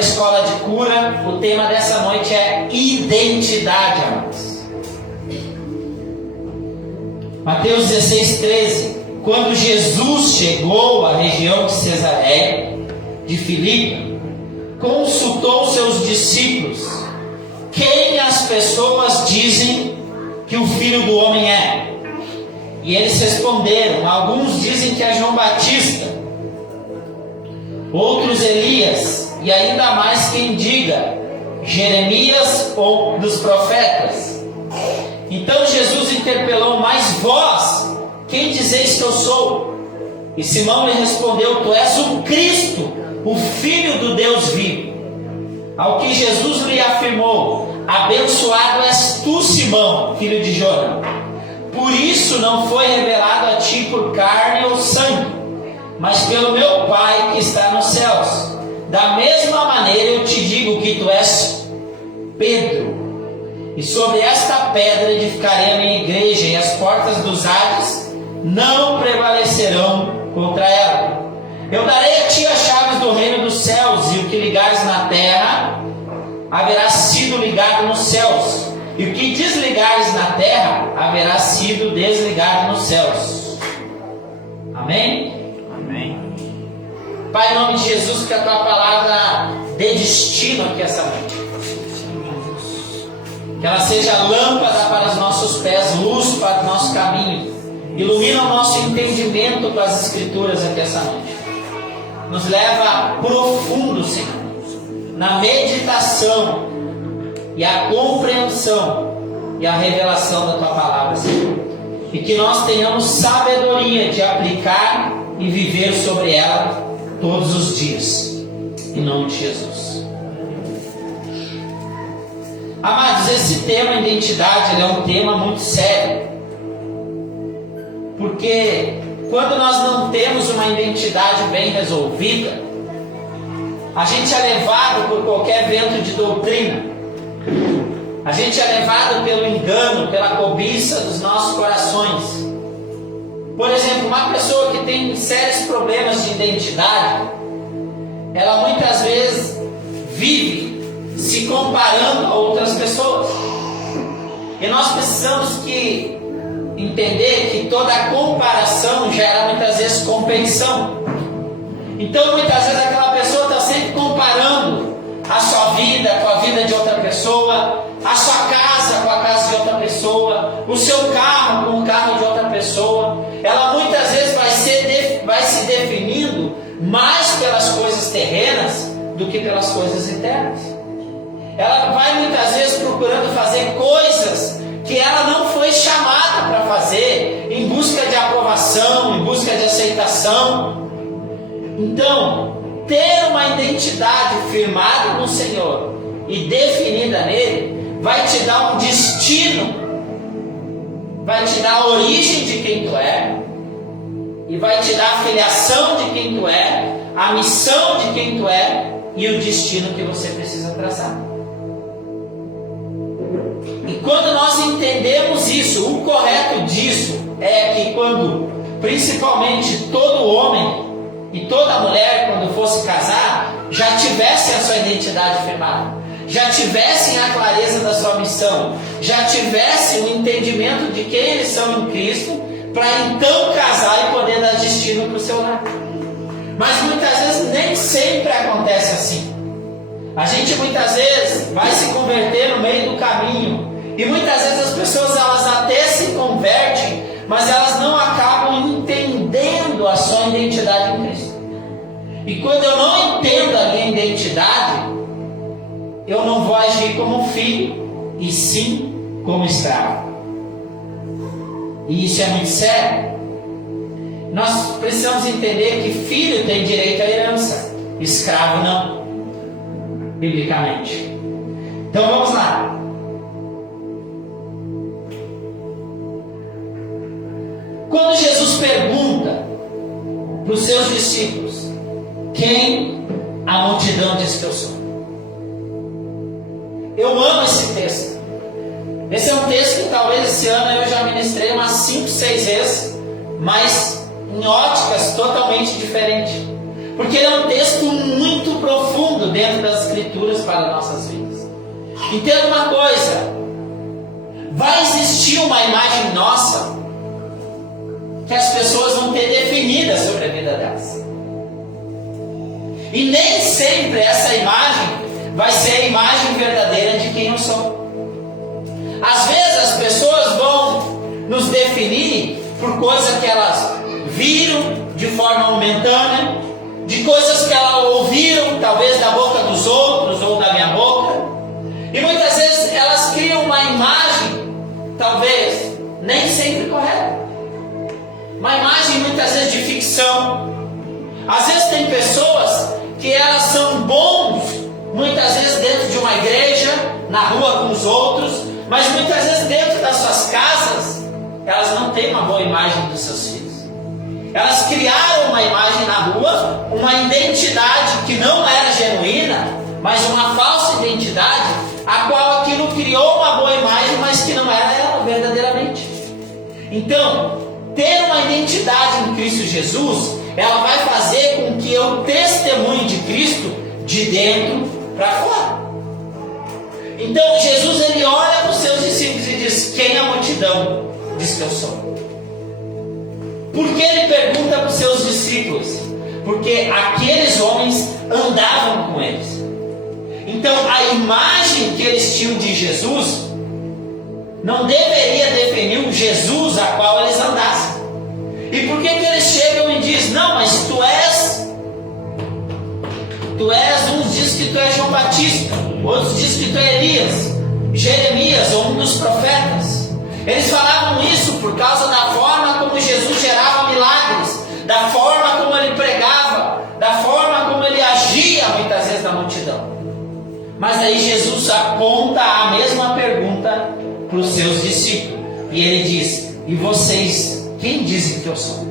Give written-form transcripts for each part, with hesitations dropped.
Escola de Cura. O tema dessa noite é identidade, amados. Mateus 16:13. Quando Jesus chegou à região de Cesareia de Filipe, consultou seus discípulos: quem as pessoas dizem que o Filho do Homem é? E eles responderam: alguns dizem que é João Batista, outros Elias, e ainda mais quem diga Jeremias ou dos profetas. Então Jesus interpelou: mas vós, quem dizeis que eu sou? E Simão lhe respondeu: tu és o Cristo, o Filho do Deus vivo. Ao que Jesus lhe afirmou: abençoado és tu, Simão, filho de Jona. Por isso não foi revelado a ti por carne ou sangue, mas pelo meu Pai que está nos céus. Da mesma maneira eu te digo que tu és Pedro, e sobre esta pedra edificarei a minha igreja, e as portas dos Hades não prevalecerão contra ela. Eu darei a ti as chaves do reino dos céus, e o que ligares na terra haverá sido ligado nos céus, e o que desligares na terra haverá sido desligado nos céus. Amém? Amém. Pai, em nome de Jesus, que a tua palavra dê destino aqui essa noite. Que ela seja lâmpada para os nossos pés, luz para o nosso caminho. Ilumina o nosso entendimento com as Escrituras aqui essa noite. Nos leva profundo, Senhor, na meditação e a compreensão e a revelação da tua palavra, Senhor. E que nós tenhamos sabedoria de aplicar e viver sobre ela todos os dias. Em nome de Jesus. Amados, esse tema identidade, ele é um tema muito sério. Porque quando nós não temos uma identidade bem resolvida, a gente é levado por qualquer vento de doutrina. A gente é levado pelo engano, pela cobiça dos nossos corações. Por exemplo, uma pessoa que tem sérios problemas de identidade, ela muitas vezes vive se comparando a outras pessoas. E nós precisamos entender que toda comparação gera muitas vezes competição. Então muitas vezes aquela pessoa está sempre comparando a sua vida com a vida de outra pessoa, a sua casa com a casa de outra pessoa, o seu carro com o carro de outra pessoa. Ela muitas vezes vai se definindo mais pelas coisas terrenas do que pelas coisas eternas. Ela vai muitas vezes procurando fazer coisas que ela não foi chamada para fazer, em busca de aprovação, em busca de aceitação. Então, ter uma identidade firmada no Senhor e definida nele, vai te dar um destino, vai te dar a origem de quem tu é, e vai te dar a filiação de quem tu é, a missão de quem tu é e o destino que você precisa traçar. E quando nós entendemos isso, o correto disso é que quando, principalmente todo homem e toda mulher, quando fosse casar, já tivessem a sua identidade firmada, já tivessem a clareza da sua missão, já tivessem o entendimento de quem eles são em Cristo, para então casar e poder dar destino para o seu lar. Mas muitas vezes nem sempre acontece assim. A gente muitas vezes vai se converter no meio do caminho, e muitas vezes as pessoas elas até se convertem, mas elas não acabam entendendo a sua identidade em Cristo. E quando eu não entendo a minha identidade, eu não vou agir como filho, e sim como escravo. E isso é muito sério. Nós precisamos entender que filho tem direito à herança, escravo não, biblicamente. Então vamos lá. Quando Jesus pergunta para os seus discípulos: quem a multidão diz que eu sou? Eu amo esse texto. Esse é um texto que talvez esse ano eu já ministrei umas 5, 6 vezes, mas em óticas totalmente diferentes. porque ele é um texto muito profundo dentro das Escrituras para nossas vidas. Entenda uma coisa: vai existir uma imagem nossa que as pessoas vão ter definida sobre a vida delas. E nem sempre essa imagem vai ser a imagem verdadeira de quem eu sou. Às vezes as pessoas vão nos definir por coisas que elas viram de forma momentânea, de coisas que elas ouviram, talvez da boca dos outros ou da minha boca. E muitas vezes elas criam uma imagem, talvez nem sempre correta. Uma imagem muitas vezes de ficção. Às vezes tem pessoas que elas são bons, muitas vezes dentro de uma igreja, na rua com os outros, mas muitas vezes dentro das suas casas, elas não têm uma boa imagem dos seus filhos. Elas criaram uma imagem na rua, uma identidade que não era genuína, mas uma falsa identidade, a qual aquilo criou uma boa imagem, mas que não era ela verdadeiramente. Então, ter uma identidade em Cristo Jesus, ela vai fazer com que eu testemunhe de Cristo de dentro para fora. Então Jesus, ele olha para os seus discípulos e diz: quem é a multidão diz que eu sou? Por que ele pergunta para os seus discípulos? Porque aqueles homens andavam com eles. Então a imagem que eles tinham de Jesus não deveria definir o Jesus a qual eles andassem. E por que eles chegam e dizem: não, mas tu és, uns dizem que tu és João Batista, outros dizem que tu é Elias, Jeremias ou um dos profetas. Eles falavam isso por causa da forma como Jesus gerava milagres, da forma como ele pregava, da forma como ele agia muitas vezes na multidão. Mas aí Jesus aponta a mesma pergunta para os seus discípulos, e ele diz: e vocês, quem dizem que eu sou?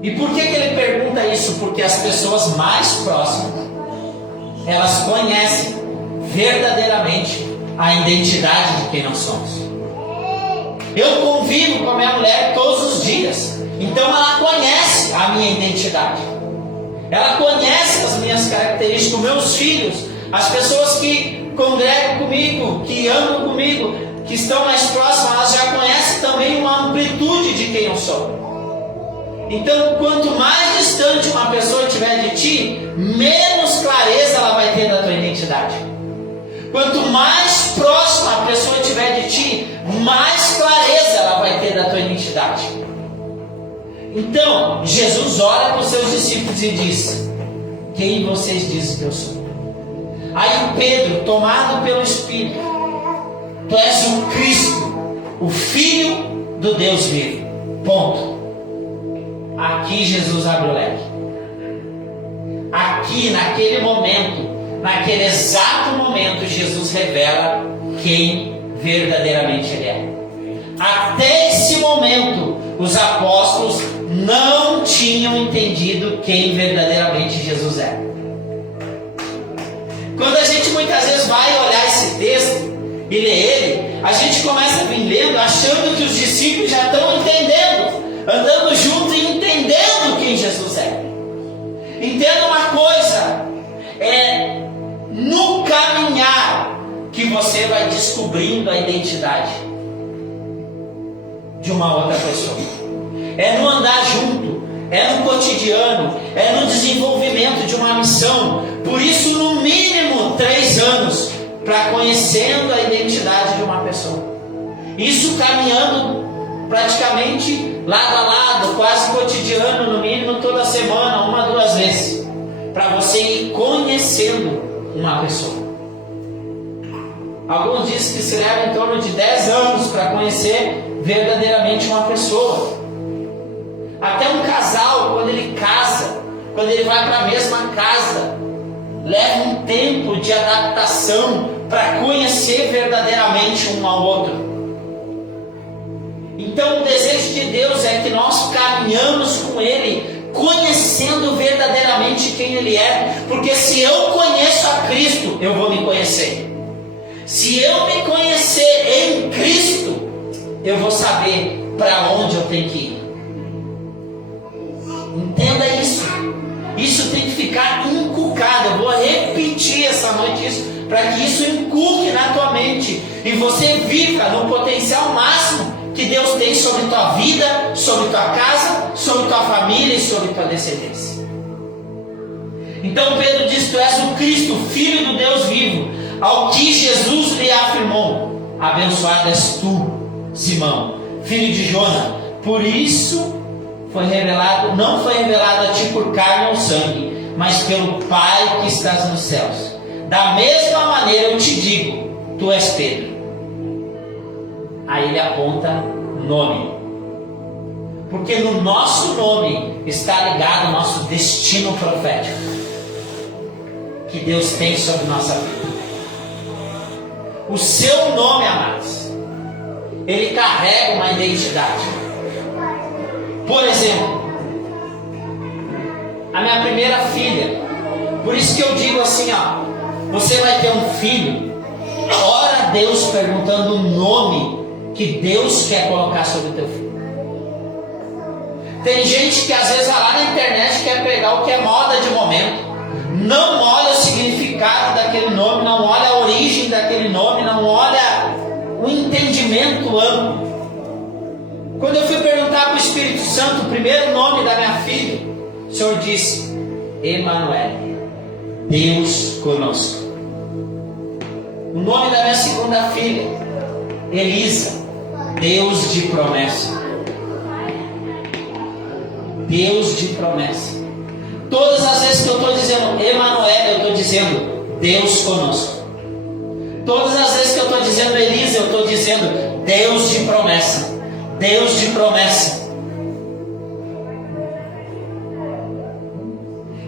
E por que ele pergunta isso? Porque as pessoas mais próximas, elas conhecem verdadeiramente a identidade de quem nós somos. Eu convivo com a minha mulher todos os dias, então ela conhece a minha identidade, ela conhece as minhas características, meus filhos, as pessoas que congregam comigo, que andam comigo, que estão mais próximas, elas já conhecem também uma amplitude de quem eu sou. Então, quanto mais distante uma pessoa estiver de ti, menos clareza ela vai ter da tua identidade. Quanto mais próxima a pessoa estiver de ti, mais clareza ela vai ter da tua identidade. Então, Jesus olha para os seus discípulos e diz: quem vocês dizem que eu sou? Aí Pedro, tomado pelo Espírito: tu és o Cristo, o Filho do Deus vivo. Ponto. Aqui Jesus abre o leque. Aqui, naquele momento, naquele exato momento, Jesus revela quem verdadeiramente Ele é. Até esse momento, os apóstolos não tinham entendido quem verdadeiramente Jesus é. Quando a gente muitas vezes vai olhar esse texto e ler ele, a gente começa a vir lendo achando que os discípulos já estão entendendo, andando juntos e entendendo quem Jesus é. Entenda uma coisa: é no caminhar que você vai descobrindo a identidade de uma outra pessoa. É no andar junto, é no cotidiano, é no desenvolvimento de uma missão. Por isso, no mínimo 3 anos para conhecendo a identidade de uma pessoa. Isso caminhando praticamente lado a lado, quase cotidiano, no mínimo toda semana, 1 a 2 vezes, para você ir conhecendo uma pessoa. Alguns dizem que se leva em torno de 10 anos para conhecer verdadeiramente uma pessoa. Até um casal, quando ele casa, quando ele vai para a mesma casa, leva um tempo de adaptação para conhecer verdadeiramente um ao outro. Então o desejo de Deus é que nós caminhamos com Ele, conhecendo verdadeiramente quem Ele é, porque se eu conheço a Cristo, eu vou me conhecer. Se eu me conhecer em Cristo, eu vou saber para onde eu tenho que ir. Isso tem que ficar inculcado. Eu vou repetir essa noite isso, para que isso inculque na tua mente e você viva no potencial máximo que Deus tem sobre tua vida, sobre tua casa, sobre tua família e sobre tua descendência. Então Pedro diz: tu és o Cristo, Filho do Deus vivo. Ao que Jesus lhe afirmou: abençoado és tu, Simão, filho de Jona. Por isso não foi revelado a ti por carne ou sangue, mas pelo Pai que estás nos céus. Da mesma maneira eu te digo: tu és Pedro. Aí ele aponta nome, porque no nosso nome está ligado o nosso destino profético que Deus tem sobre nossa vida. O seu nome, amados, ele carrega uma identidade. Por exemplo, a minha primeira filha, por isso que eu digo assim, você vai ter um filho, ora a Deus perguntando o nome que Deus quer colocar sobre o teu filho. Tem gente que às vezes vai lá na internet e quer pegar o que é moda de momento, não olha o significado daquele nome, não olha a origem daquele nome, não olha o entendimento amplo. Quando eu fui perguntar para o Espírito Santo o primeiro nome da minha filha, o Senhor disse: Emanuel, Deus conosco. O nome da minha segunda filha, Elisa, Deus de promessa. Deus de promessa. Todas as vezes que eu estou dizendo Emanuel, eu estou dizendo Deus conosco. Todas as vezes que eu estou dizendo Elisa, eu estou dizendo Deus de promessa. Deus de promessa.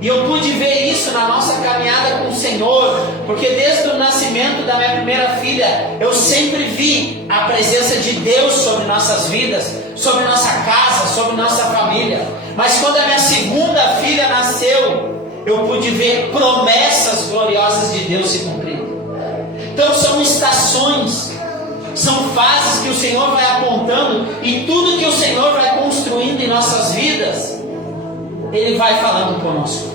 E eu pude ver isso na nossa caminhada com o Senhor, porque desde o nascimento da minha primeira filha, eu sempre vi a presença de Deus sobre nossas vidas, sobre nossa casa, sobre nossa família. Mas quando a minha segunda filha nasceu, eu pude ver promessas gloriosas de Deus se cumprindo. Então são estações, são fases que o Senhor vai apontando, e tudo que o Senhor vai construindo em nossas vidas, Ele vai falando conosco.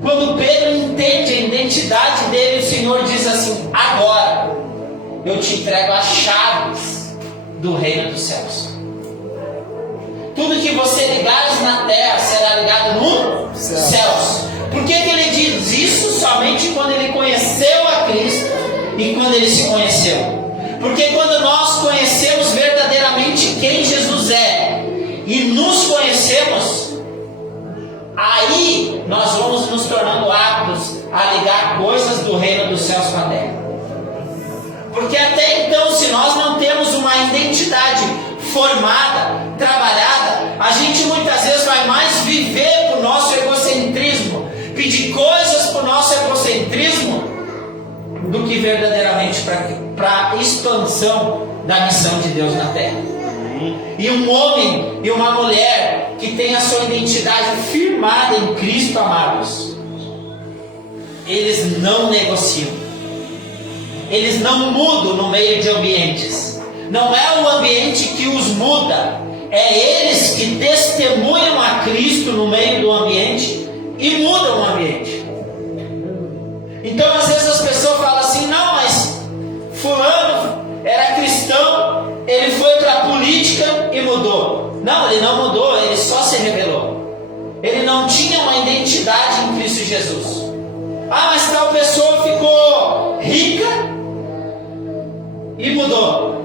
Quando Pedro entende a identidade dele, o Senhor diz assim: agora eu te entrego as chaves do reino dos céus. Tudo que você ligares na terra será ligado nos céus. Por que ele diz isso somente quando ele conheceu a Cristo e quando ele se conheceu? Porque quando nós conhecemos verdadeiramente quem Jesus é e nos conhecemos, aí nós vamos nos tornando aptos a ligar coisas do reino dos céus com a terra. Porque até então, se nós não temos uma identidade formada, trabalhada, a gente muitas vezes vai mais viver para o nosso egocentrismo, pedir coisas para o nosso egocentrismo, do que verdadeiramente para a expansão da missão de Deus na terra. E um homem e uma mulher que tem a sua identidade firmada em Cristo, amados, eles não negociam, eles não mudam no meio de ambientes. Não é o ambiente que os muda, é eles que testemunham a Cristo no meio do ambiente e mudam o ambiente. Então às vezes as pessoas falam assim: não, mas fulano era cristão, ele foi para a política e mudou. Não, ele não mudou, ele só se revelou. Ele não tinha uma identidade em Cristo Jesus. Ah, mas tal pessoa ficou rica e mudou.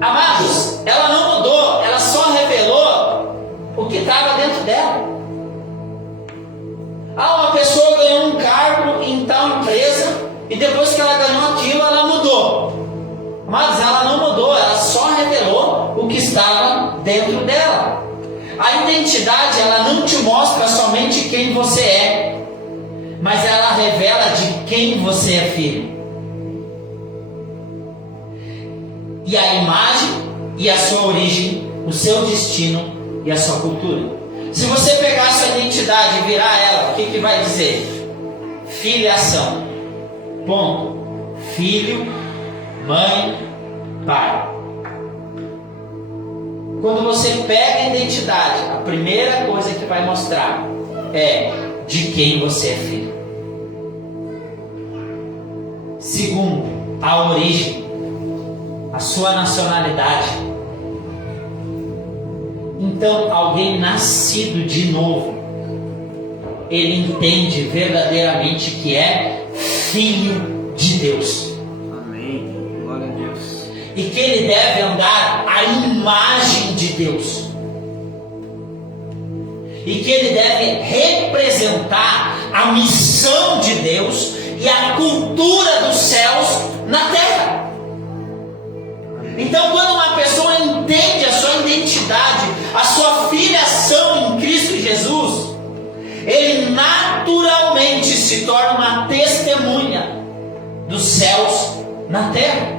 Amados, ela não mudou, ela só revelou o que estava dentro dela. Ah, uma pessoa ganhou um cargo em tal empresa e depois que ela ganhou aquilo, ela mudou. Mas ela não mudou, ela só revelou o que estava dentro dela. A identidade, ela não te mostra somente quem você é, mas ela revela de quem você é filho. E a imagem e a sua origem, o seu destino e a sua cultura. Se você pegar a sua identidade e virar ela, o que vai dizer? Filiação. Ponto. Filho, mãe, pai. Quando você pega a identidade, a primeira coisa que vai mostrar é de quem você é filho. Segundo, a origem, a sua nacionalidade. Então, alguém nascido de novo, ele entende verdadeiramente que é filho de Deus. Amém. Glória a Deus. E que ele deve andar à imagem de Deus. E que ele deve representar a missão de Deus e a cultura dos céus na terra. Então, quando uma pessoa entende a sua identidade, a sua filiação em Cristo Jesus, ele naturalmente se torna uma testemunha dos céus na terra.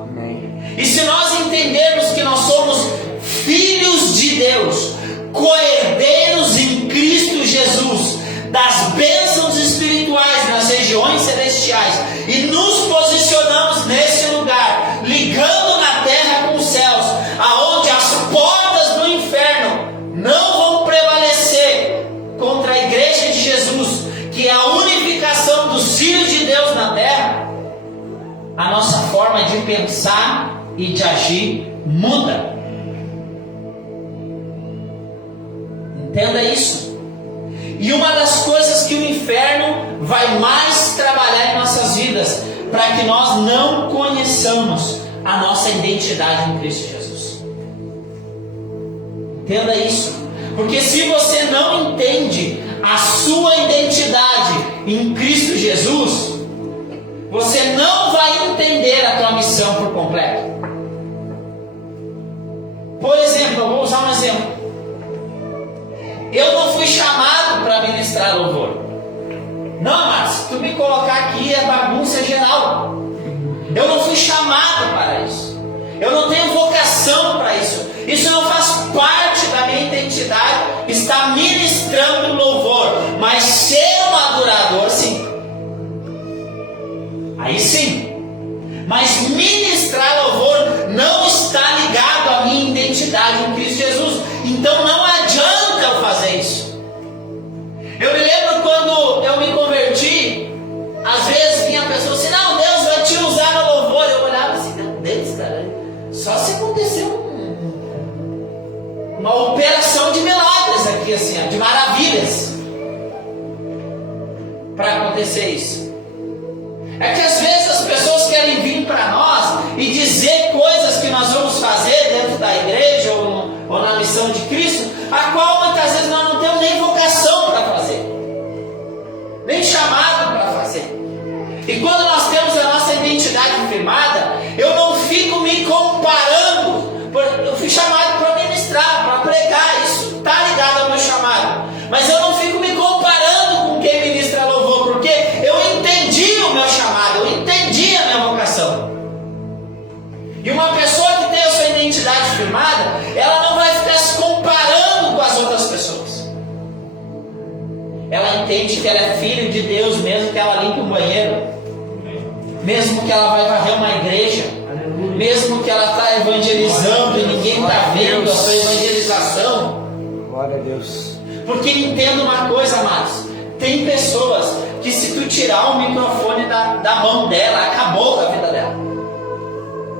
Amém. E se nós entendermos que nós somos filhos de Deus, co-herdeiros em Cristo Jesus, das bênçãos espirituais nas regiões celestiais, e nos posicionamos nesse lugar, ligando na terra com os céus, aonde as portas do inferno não vão prevalecer contra a igreja de Jesus, que é a unificação dos filhos de Deus na terra, a nossa forma de pensar e de agir muda. Entenda isso. E uma das coisas que o inferno vai mais trabalhar em nossas vidas, para que nós não conheçamos a nossa identidade em Cristo Jesus. Entenda isso. Porque se você não entende a sua identidade em Cristo Jesus, você não vai entender a tua missão por completo. Por exemplo, eu vou usar um exemplo. Eu não fui chamado para ministrar louvor. Não, mas se tu me colocar aqui é bagunça geral. Eu não fui chamado para isso. Eu não tenho vocação para isso. Isso não faz parte da minha identidade. Estar ministrando louvor. Mas ser um adorador, sim. Aí sim. Mas ministrar louvor não está ligado à minha identidade em Cristo Jesus. Então não adianta eu fazer isso. Eu me lembro quando eu me converti, às vezes vinha a pessoa assim, não, Deus vai te usar no louvor. Eu olhava assim, meu Deus, cara, só se acontecer uma operação de milagres aqui, assim, de maravilhas, para acontecer isso. É que às vezes as pessoas querem vir para nós e dizer coisas que nós vamos fazer dentro da igreja ou na missão de Cristo, a qual muitas vezes nós não temos nem vocação para fazer, nem chamado para fazer. E quando nós temos a nossa identidade firmada, eu não fico me comparando. Eu fui chamado para ministrar, para pregar, isso está ligado ao meu chamado. Mas eu não fico me comparando com quem ministra louvor, porque eu entendi o meu chamado, eu entendi a minha vocação. E uma pessoa que tem a sua identidade firmada, ela não vai ficar se comparando com as outras pessoas. Ela entende que ela é filho de Deus, mesmo que ela limpe um banheiro, mesmo que ela vai varrer uma igreja, mesmo que ela está evangelizando e ninguém está vendo a sua evangelização. Glória a Deus. Porque entenda uma coisa, amados, tem pessoas que se tu tirar o microfone da mão dela, acabou com a vida dela.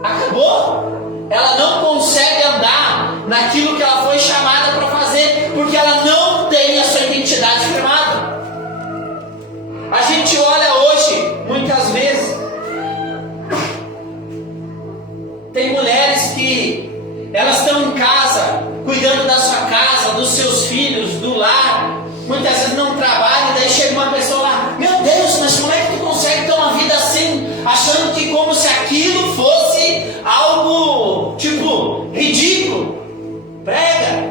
Acabou. Ela não consegue andar naquilo que ela foi chamada para fazer, porque ela não tem a sua identidade firmada. A gente olha hoje, muitas vezes, tem mulheres que elas estão em casa, cuidando da sua casa, dos seus filhos, do lar, muitas vezes não trabalham, e daí chega uma pessoa lá, meu Deus, mas como é que tu consegue ter uma vida assim, achando que como se aquilo fosse algo, tipo, ridículo, prega,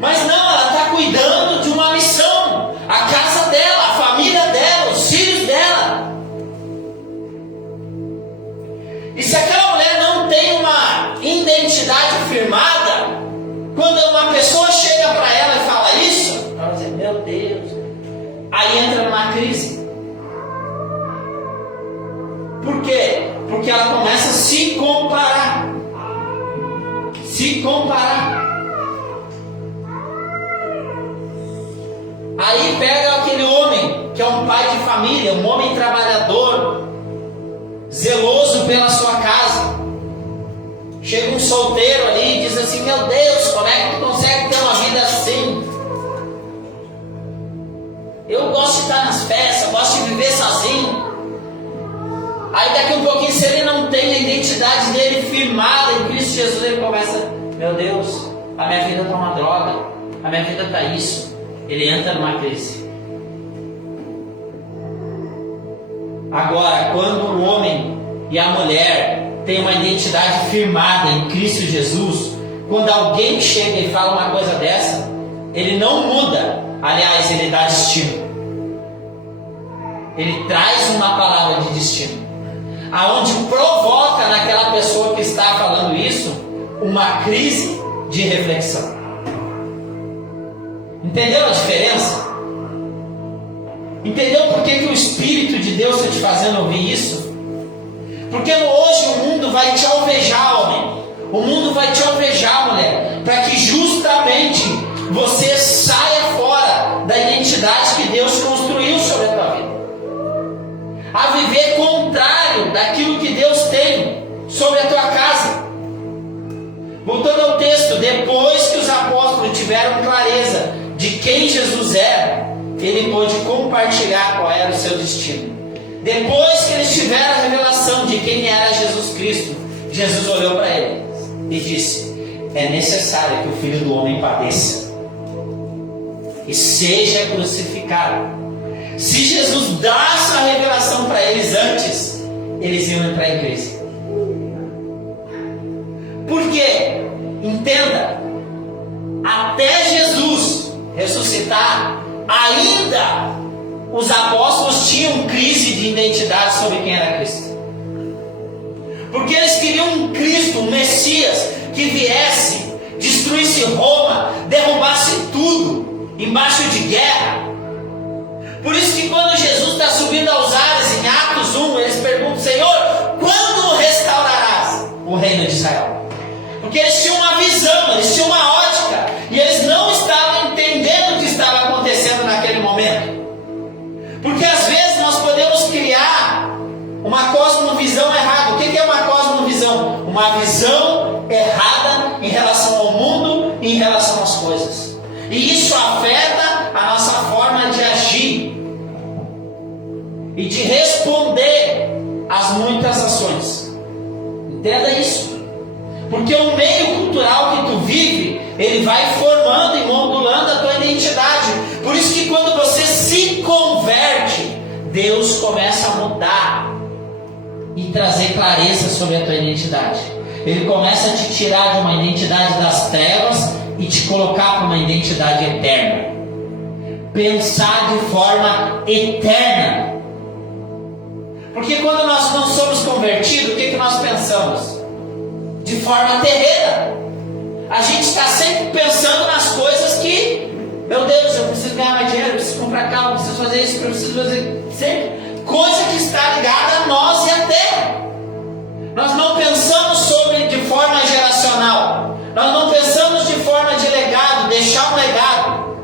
mas não, ela está cuidando de uma missão, a casa dela, a família dela, os filhos dela. E se aquela mulher não tem uma identidade firmada, quando uma pessoa chega para ela e fala isso, ela vai dizer, meu Deus, aí entra numa crise. Por quê? Porque ela começa a se comparar. Se comparar. Aí pega aquele homem que é um pai de família, um homem trabalhador, zeloso pela sua casa. Chega um solteiro ali e diz assim: meu Deus, como é que tu consegue ter uma vida assim? Eu gosto de estar nas festas, gosto de viver sozinho. Aí daqui um pouquinho, se ele não tem a identidade dele firmada em Cristo Jesus, ele começa: meu Deus, a minha vida está uma droga, a minha vida está isso. Ele entra numa crise. Agora, quando o homem e a mulher têm uma identidade firmada em Cristo Jesus, quando alguém chega e fala uma coisa dessa, ele não muda, aliás, ele dá destino. Ele traz uma palavra de destino, aonde provoca naquela pessoa que está falando isso uma crise de reflexão. Entendeu a diferença? Entendeu por que o Espírito de Deus está te fazendo ouvir isso? Porque hoje o mundo vai te alvejar, homem. O mundo vai te alvejar, mulher, para que justamente você saia fora da identidade que Deus construiu sobre a tua vida, a viver contrário daquilo que Deus tem sobre a tua casa. Voltando ao texto, depois que os apóstolos tiveram clareza de quem Jesus era, ele pôde compartilhar qual era o seu destino. Depois que eles tiveram a revelação de quem era Jesus Cristo, Jesus olhou para eles e disse: é necessário que o Filho do Homem padeça e seja crucificado. Se Jesus desse a revelação para eles antes, eles iam entrar em crise. Porque, entenda, até Jesus ressuscitar, ainda os apóstolos tinham crise de identidade sobre quem era Cristo. Porque eles queriam um Cristo, um Messias, que viesse, destruísse Roma, derrubasse tudo, embaixo de guerra. Por isso que quando Jesus está subindo aos ares, em Atos 1, eles perguntam: Senhor, quando restaurarás o reino de Israel? Porque eles tinham uma visão, eles tinham uma ótica, e eles não estavam entendendo o que estava acontecendo naquele momento. Porque às vezes nós podemos criar uma cosmovisão errada. O que é uma cosmovisão? Uma visão errada em relação ao mundo e em relação às coisas. E isso afeta a nossa forma de agir e de responder às muitas ações. Entenda isso. Porque o meio cultural que tu vive, ele vai formando e modulando a tua identidade. Por isso que quando você se converte, Deus começa a mudar e trazer clareza sobre a tua identidade. Ele começa a te tirar de uma identidade das trevas e te colocar para uma identidade eterna. Pensar de forma eterna. Porque quando nós não somos convertidos, o que nós pensamos? De forma terrena. A gente está sempre pensando nas coisas que, meu Deus, eu preciso ganhar mais dinheiro, eu preciso comprar carro, eu preciso fazer isso, eu preciso fazer sempre. Coisa que está ligada a nós e à terra. Nós não pensamos sobre de forma geracional. Nós não pensamos de forma de legado, deixar um legado.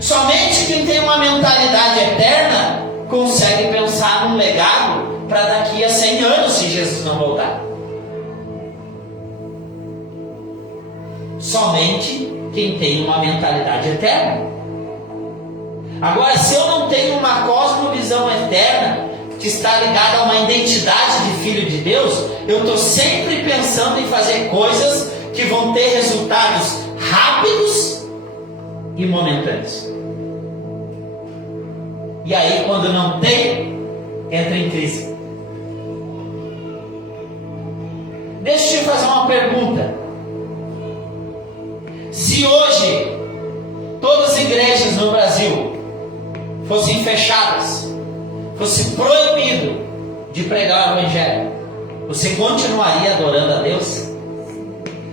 Somente quem tem uma mentalidade eterna consegue pensar num legado para daqui a 100 anos, se Jesus não voltar. Somente quem tem uma mentalidade eterna. Agora, se eu não tenho uma cosmovisão eterna, que está ligada a uma identidade de filho de Deus, eu estou sempre pensando em fazer coisas que vão ter resultados rápidos e momentâneos. E aí, quando não tem, entra em crise. Deixa eu te fazer uma pergunta. Se hoje todas as igrejas no Brasil fossem fechadas, fosse proibido de pregar o Evangelho, você continuaria adorando a Deus?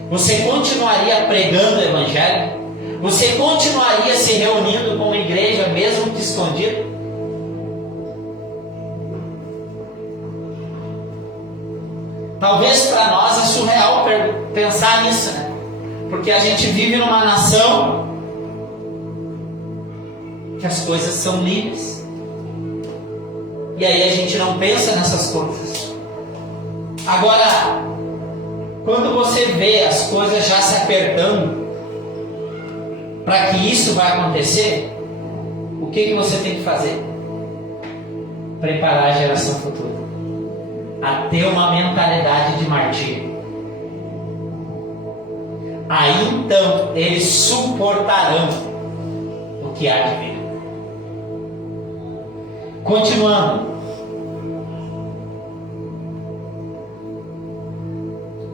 Você continuaria pregando o Evangelho? Você continuaria se reunindo com a igreja, mesmo que escondido? Talvez para nós é surreal pensar nisso, né? Porque a gente vive numa nação que as coisas são livres. E aí a gente não pensa nessas coisas. Agora, quando você vê as coisas já se apertando para que isso vai acontecer, o que você tem que fazer? Preparar a geração futura a ter uma mentalidade de martírio. Aí então eles suportarão o que há de vir. Continuando.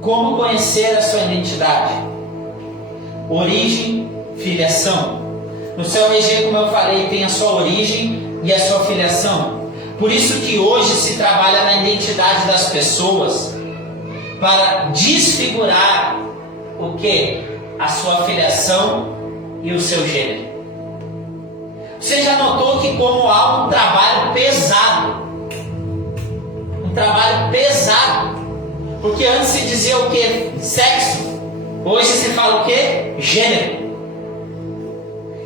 Como conhecer a sua identidade? Origem, filiação. No seu EG, como eu falei, tem a sua origem e a sua filiação. Por isso que hoje se trabalha na identidade das pessoas para desfigurar o que? A sua filiação e o seu gênero. Você já notou que como há um trabalho pesado, porque antes se dizia o que? Sexo. Hoje se fala o que? Gênero.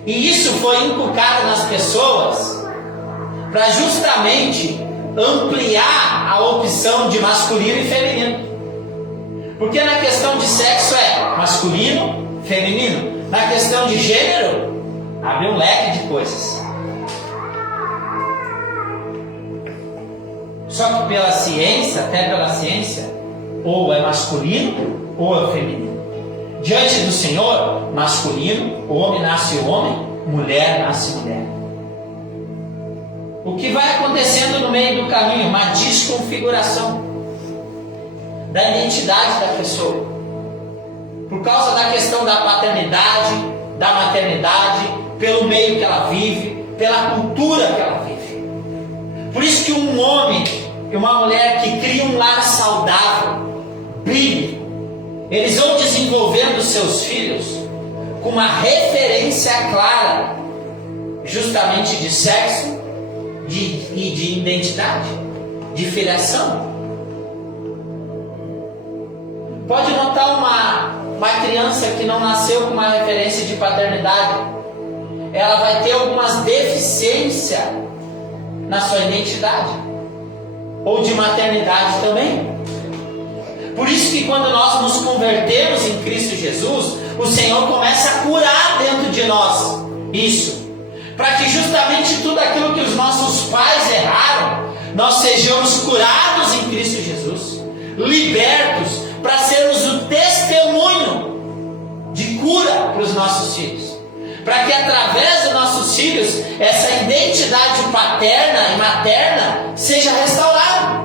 E isso foi inculcado nas pessoas para justamente ampliar a opção de masculino e feminino. Porque na questão de sexo é masculino, feminino. Na questão de gênero, abre um leque de coisas. Só que pela ciência, até pela ciência, ou é masculino ou é feminino. Diante do Senhor, masculino, homem nasce homem, mulher nasce mulher. O que vai acontecendo no meio do caminho? Uma desconfiguração da identidade da pessoa. Por causa da questão da paternidade, da maternidade, pelo meio que ela vive, pela cultura que ela vive. Por isso que um homem e uma mulher que criam um lar saudável, brilhe, eles vão desenvolvendo seus filhos com uma referência clara, justamente de sexo e de identidade, de filiação. Pode notar uma criança que não nasceu com uma referência de paternidade, ela vai ter algumas deficiências na sua identidade, ou de maternidade também. Por isso que quando nós nos convertemos em Cristo Jesus, o Senhor começa a curar dentro de nós isso, para que justamente tudo aquilo que os nossos pais erraram, nós sejamos curados em Cristo Jesus, libertos, para sermos o testemunho de cura para os nossos filhos, para que através dos nossos filhos essa identidade paterna e materna seja restaurada.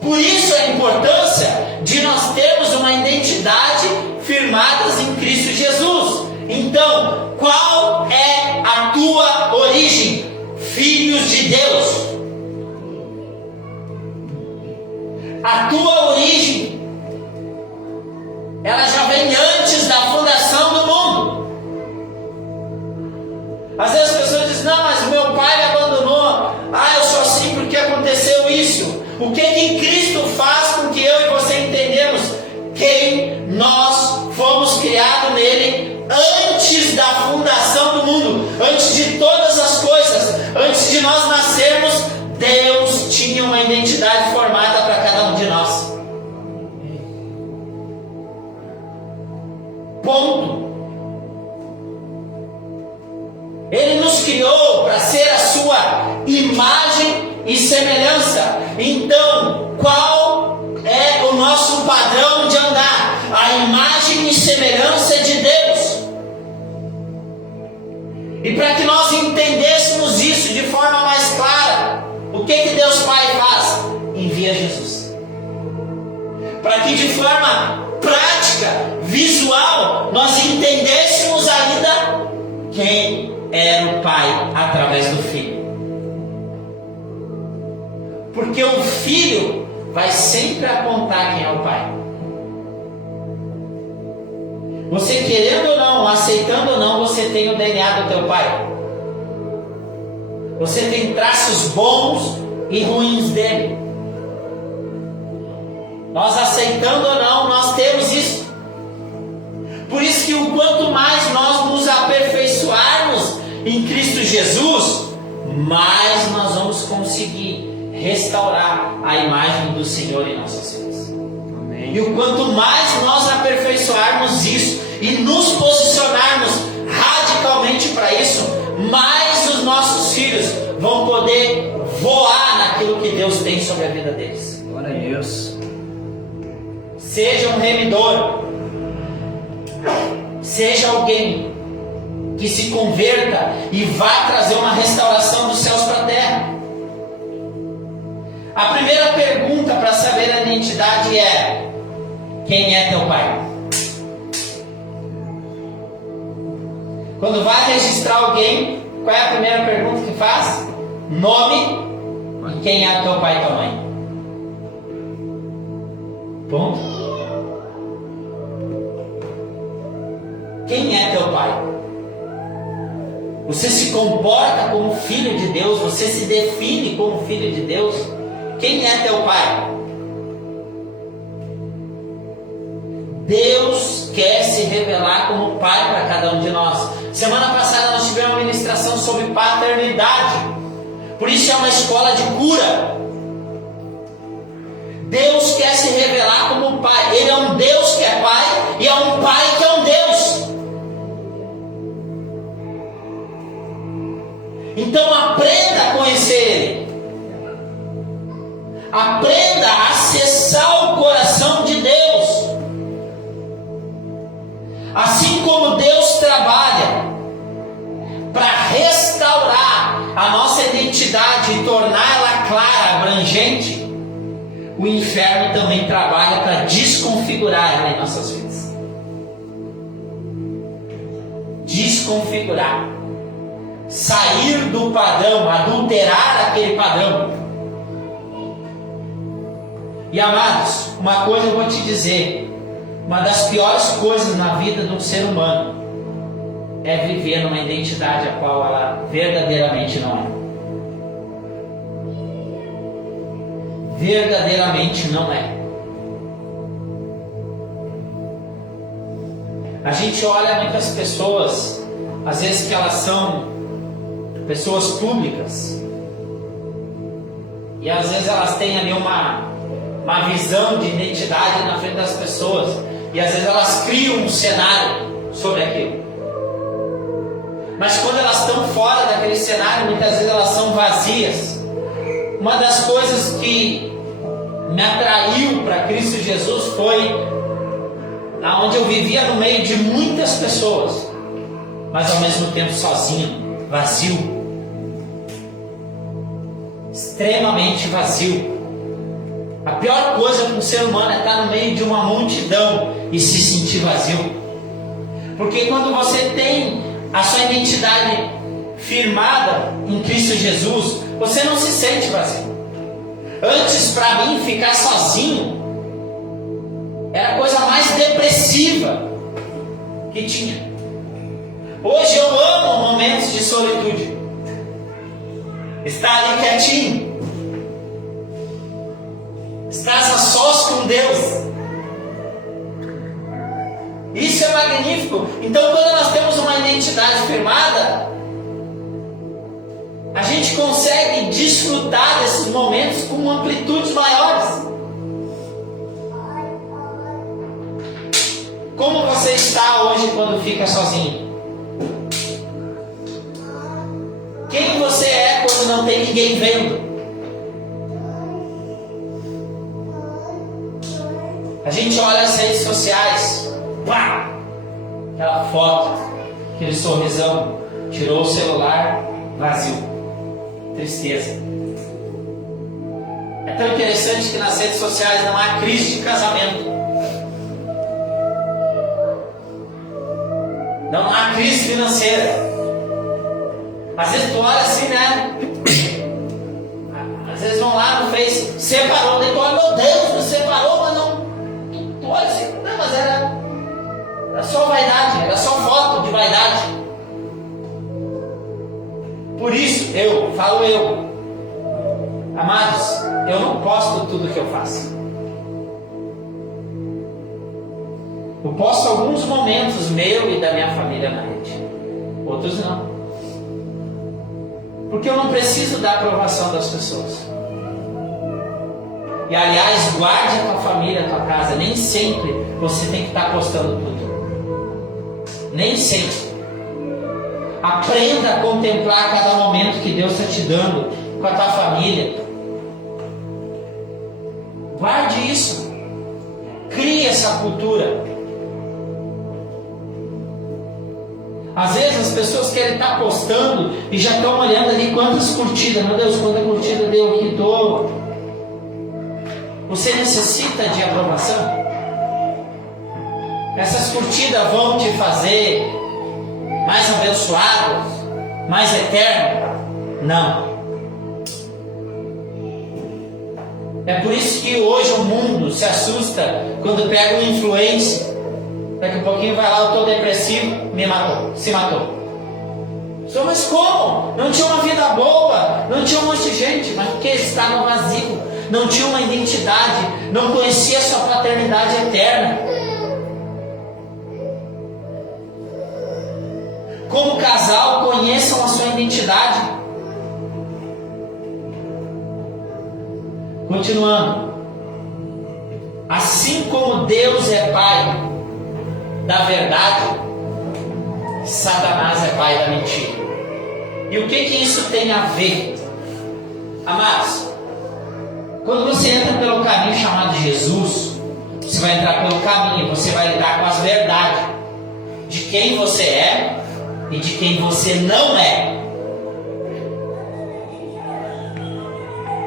Por isso a importância de nós termos uma identidade firmadas em Cristo Jesus. Então, qual é a tua origem? Filhos de Deus. A tua origem, ela já vem antes da fundação do mundo. Às vezes as pessoas dizem, não, mas meu pai me abandonou. Eu sou assim porque aconteceu isso. O que Cristo faz com que eu e você entendemos quem nós fomos criados nele antes da fundação do mundo, antes de todas as coisas, antes de nós nascermos, Deus tinha uma identidade formada para cada um de nós. Ponto. Ele nos criou para ser a sua imagem e semelhança. Então, qual é o nosso padrão de andar? A imagem e semelhança de Deus. E para que nós entendêssemos isso de forma mais clara, o que Deus Pai faz? Envia Jesus. Para que de forma prática, visual, nós entendêssemos ainda quem era o Pai através do Filho. Porque o Filho vai sempre apontar quem é o Pai. Você querendo ou não, aceitando ou não, você tem o DNA do teu Pai. Você tem traços bons e ruins dele. Nós aceitando ou não, nós temos isso. Por isso que o quanto mais nós nos aperfeiçoarmos em Jesus, mais nós vamos conseguir restaurar a imagem do Senhor em nossas vidas. Amém. E o quanto mais nós aperfeiçoarmos isso e nos posicionarmos radicalmente para isso, mais os nossos filhos vão poder voar naquilo que Deus tem sobre a vida deles. Glória a Deus. Seja um remidor, seja alguém que se converta e vá trazer uma restauração dos céus para a terra. A primeira pergunta para saber a identidade é: quem é teu pai? Quando vai registrar alguém, qual é a primeira pergunta que faz? Nome e quem é teu pai e tua mãe. Ponto. Quem é teu pai? Você se comporta como filho de Deus? Você se define como filho de Deus? Quem é teu pai? Deus quer se revelar como pai para cada um de nós. Semana passada nós tivemos uma ministração sobre paternidade. Por isso é uma escola de cura. Deus quer se revelar como pai. Ele é um Deus que é pai e é um pai que é um Deus. Então aprenda a conhecer Ele. Aprenda a acessar o coração de Deus. Assim como Deus trabalha para restaurar a nossa identidade e torná-la clara, abrangente, o inferno também trabalha para desconfigurar ela em nossas vidas. Desconfigurar. Sair do padrão, adulterar aquele padrão. E amados, uma coisa eu vou te dizer: uma das piores coisas na vida de um ser humano é viver numa identidade a qual ela verdadeiramente não é. Verdadeiramente não é. A gente olha muitas pessoas, às vezes que elas são pessoas públicas, e às vezes elas têm ali uma visão de identidade na frente das pessoas, e às vezes elas criam um cenário sobre aquilo. Mas quando elas estão fora daquele cenário, muitas vezes elas são vazias. Uma das coisas que me atraiu para Cristo Jesus foi aonde eu vivia no meio de muitas pessoas, mas ao mesmo tempo sozinho, vazio, extremamente vazio. A pior coisa para um ser humano é estar no meio de uma multidão e se sentir vazio. Porque quando você tem a sua identidade firmada em Cristo Jesus, você não se sente vazio. Antes, para mim, ficar sozinho era a coisa mais depressiva que tinha. Hoje eu amo momentos de solitude. Estar ali quietinho. Estás a sós com Deus. Isso é magnífico. Então, quando nós temos uma identidade firmada, a gente consegue desfrutar desses momentos com amplitudes maiores. Como você está hoje quando fica sozinho? Quem você é quando não tem ninguém vendo? A gente olha as redes sociais, pá! Aquela foto, aquele sorrisão, tirou o celular, vazio, tristeza. É tão interessante que nas redes sociais não há crise de casamento, não há crise financeira. Às vezes tu olha assim, né? Às vezes vão lá no Face, separou, daí tu olha, meu Deus, me separou, mas não. Tu olha assim, não, mas era só vaidade, era só foto de vaidade. Por isso, eu, amados, eu não posto tudo que eu faço. Eu posto alguns momentos meu e da minha família na rede, outros não. Porque eu não preciso da aprovação das pessoas. E aliás, guarde a tua família, a tua casa. Nem sempre você tem que estar postando tudo. Nem sempre. Aprenda a contemplar cada momento que Deus está te dando com a tua família. Guarde isso. Crie essa cultura. Às vezes as pessoas querem estar postando e já estão olhando ali quantas curtidas. Meu Deus, quanta curtida deu aqui, Você necessita de aprovação? Essas curtidas vão te fazer mais abençoado, mais eterno? Não. É por isso que hoje o mundo se assusta quando pega um influencer. Daqui a pouquinho vai lá, eu estou depressivo, se matou. Mas como? Não tinha uma vida boa, não tinha um monte de gente, mas porque estava vazio, não tinha uma identidade, não conhecia a sua paternidade eterna. Como casal, conheçam a sua identidade. Continuando. Assim como Deus é Pai da verdade, Satanás é pai da mentira. E o que isso tem a ver? Amados, quando você entra pelo caminho chamado Jesus, você vai entrar pelo caminho, você vai lidar com as verdades de quem você é e de quem você não é.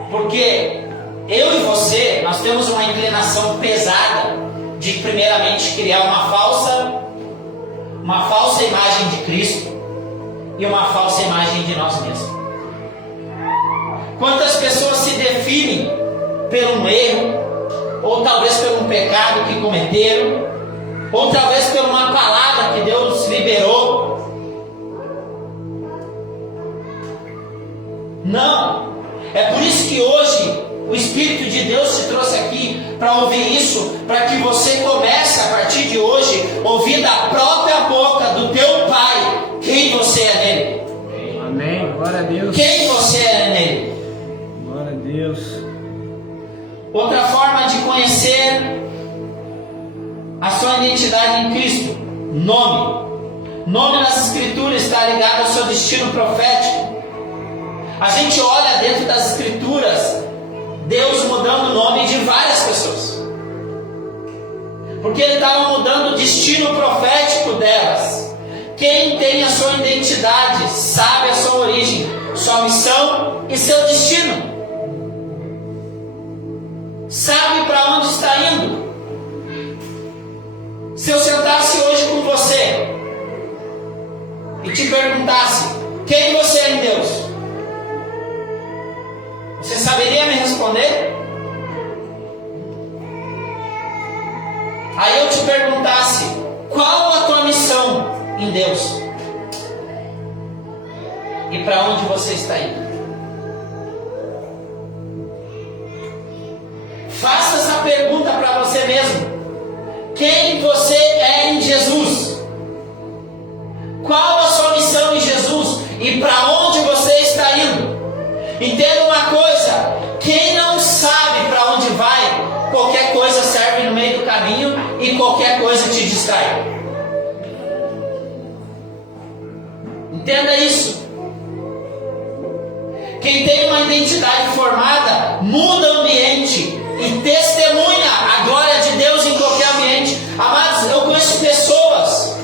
Porque eu e você, nós temos uma inclinação pesada de primeiramente criar uma falsa imagem de Cristo e uma falsa imagem de nós mesmos. Quantas pessoas se definem por um erro, ou talvez por um pecado que cometeram, ou talvez por uma palavra que Deus liberou? Não. É por isso que hoje o Espírito de Deus te trouxe aqui para ouvir isso, para que você comece a partir de hoje ouvir da própria boca do teu Pai quem você é nele. Amém. Glória a Deus. Quem você é nele. Glória a Deus. Outra forma de conhecer a sua identidade em Cristo: nome. Nome nas Escrituras está ligado ao seu destino profético. A gente olha dentro das Escrituras Deus mudando o nome de várias pessoas, porque Ele estava mudando o destino profético delas. Quem tem a sua identidade sabe a sua origem, sua missão e seu destino. Sabe para onde está indo. Se eu sentasse hoje com você e te perguntasse quem você é em Deus, você saberia me responder? Aí eu te perguntasse, qual a tua missão em Deus? E para onde você está indo? Faça essa pergunta para você mesmo. Quem você é em Jesus? Qual a sua missão em Jesus? E para onde você está indo? Entenda uma coisa: quem não sabe para onde vai, qualquer coisa serve no meio do caminho e qualquer coisa te distrai. Entenda isso. Quem tem uma identidade formada muda o ambiente e testemunha a glória de Deus em qualquer ambiente. Amados, eu conheço pessoas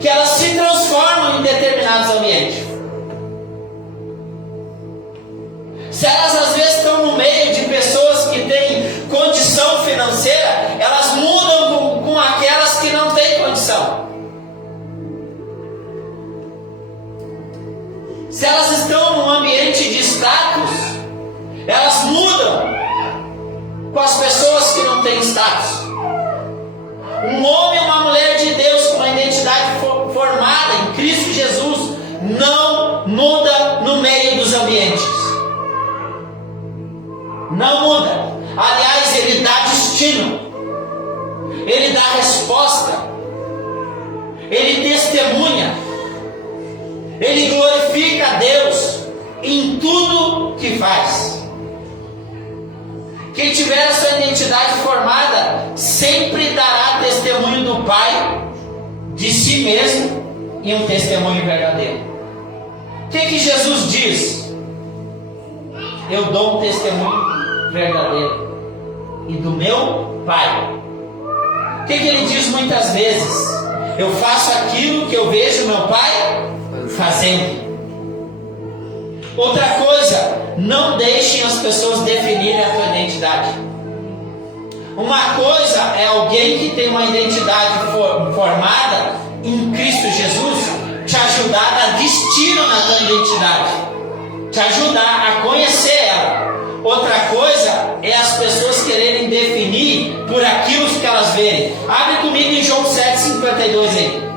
que elas se transformam em determinados ambientes. Se elas às vezes estão no meio de pessoas que têm condição financeira, elas mudam com aquelas que não têm condição. Se elas estão num ambiente de status, elas mudam com as pessoas que não têm status. Um homem e uma mulher de Deus com uma identidade formada em Cristo Jesus não muda no meio dos ambientes. Não muda. Aliás, ele dá destino, ele dá resposta, ele testemunha, ele glorifica a Deus em que faz. Quem tiver a sua identidade formada sempre dará testemunho do Pai, de si mesmo e um testemunho verdadeiro. O que Jesus diz? Eu dou um testemunho verdadeiro e do meu Pai. O que ele diz muitas vezes? Eu faço aquilo que eu vejo meu Pai fazendo. Outra coisa, não deixem as pessoas definirem a tua identidade. Uma coisa é alguém que tem uma identidade formada em Cristo Jesus te ajudar a dar destino na tua identidade, te ajudar a conhecer ela. Outra coisa é as pessoas quererem definir por aquilo que elas verem. Abre comigo em João 7,52 aí.